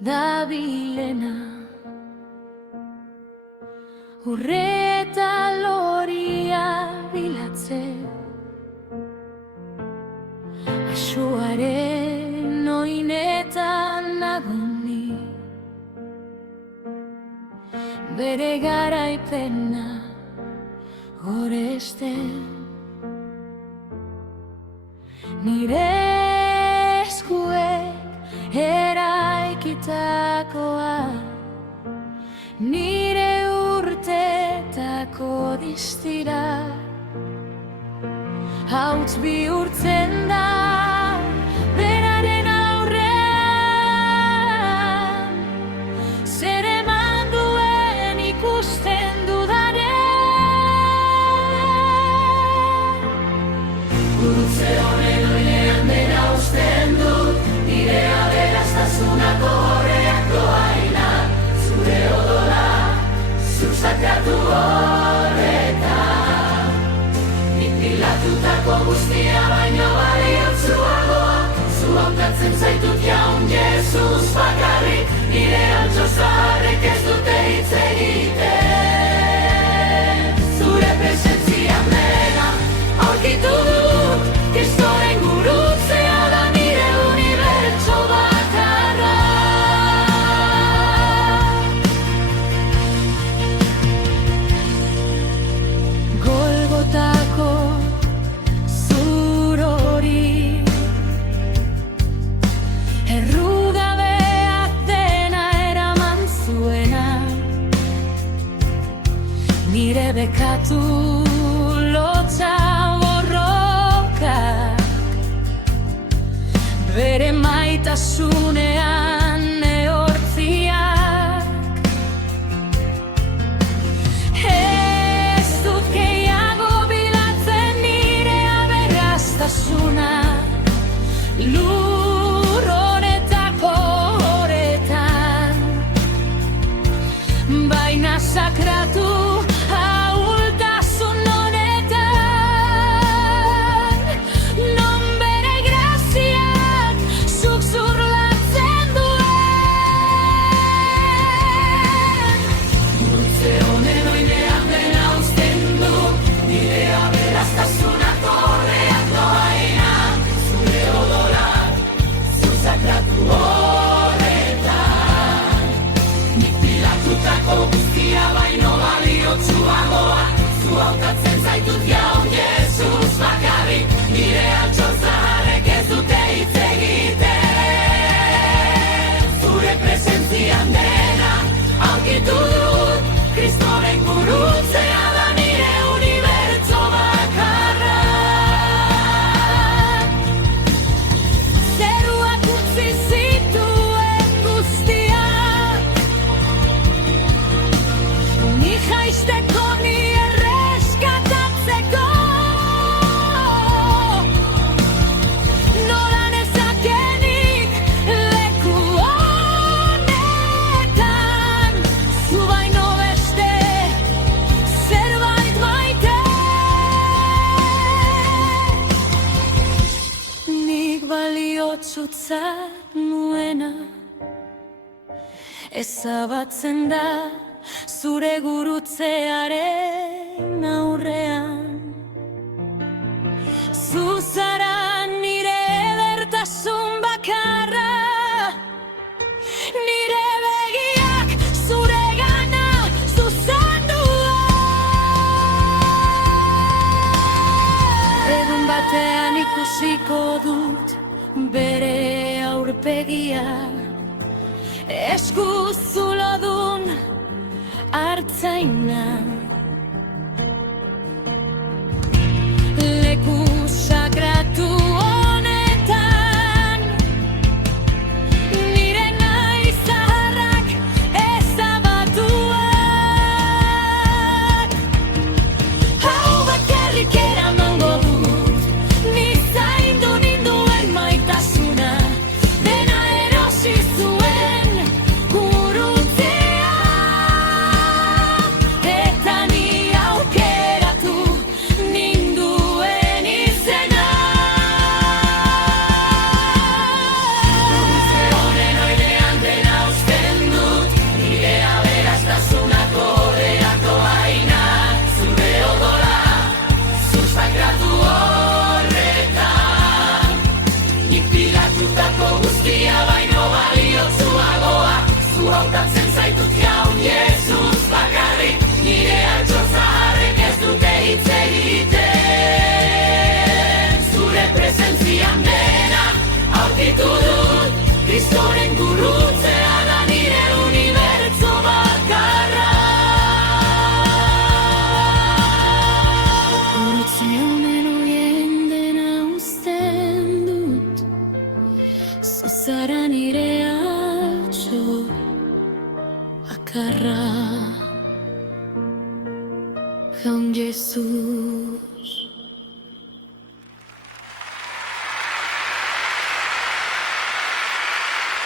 dabilena. Urre eta loria bilatzen, asuaren oinetan nagoni, bere garaipena goresten. Nire eskuek eraikitakoa, nire urtetako distira, hauts bihurtzen da beraren aurrean, zer eman duen ikusten dudaren. Gurutze honen oinean dena usten dut, nire aberastasunak horreak doaina, zure odola zuzakratu horretan. Nik guztia baino baliotsuagoa, zu hautatzen zaitut jaun Jesus bakarrik, nire altxo zaharrek ez dute hitz egiten. Zure presentzian dena aurkitu dut, Kristoren gurutzea da nire unibertso bakarra. Golgotako zur hori, errugabeak dena eraman zuena, nire bekatu lotza borrokak, bere maitasunean neortziak. Ez dut gehiago bilatzen nire aberastasuna, lur honetako horetan, baina sakratu ahultasun honetan, non bere graziak zuk zurlatzen duen. Gurutze honen oinean dena uzten du, nire aberastasunak horreak doaina, zure odorak zuzakratu horretan. Nik pilatutako guztia baino baliotsuagoa, zu hautatzen zaitut jaun Jesus bakarrik, nire altxo zaharrek ez dute hitz egiten. Zure presentzian dena aurkitu dut, Kristoren gurutzea da nire unibertso bakarra. Zeruak utzi zituen guztiak, ni jaisteko, ni erreskatatzeko. Nola nezakenik leku honetan, zu baino beste zerbait maite. Nik baliotsutza nuena ezabatzen da zure gurutzearen aurrean. Zu zara nire edertasun bakarra, nire begiak zuregana zuzenduak. Egun batean ikusiko dut bere aurpegia, eskuzulodun artzaina, leku sakratu honetan, nire nahi zaharrak ezabatuak. Hau bakarrik eramango dut, ni zaindu ninduen maitasuna, dena erosi zuen gurutzea, eta nire altxo bakarra Jaun Jesu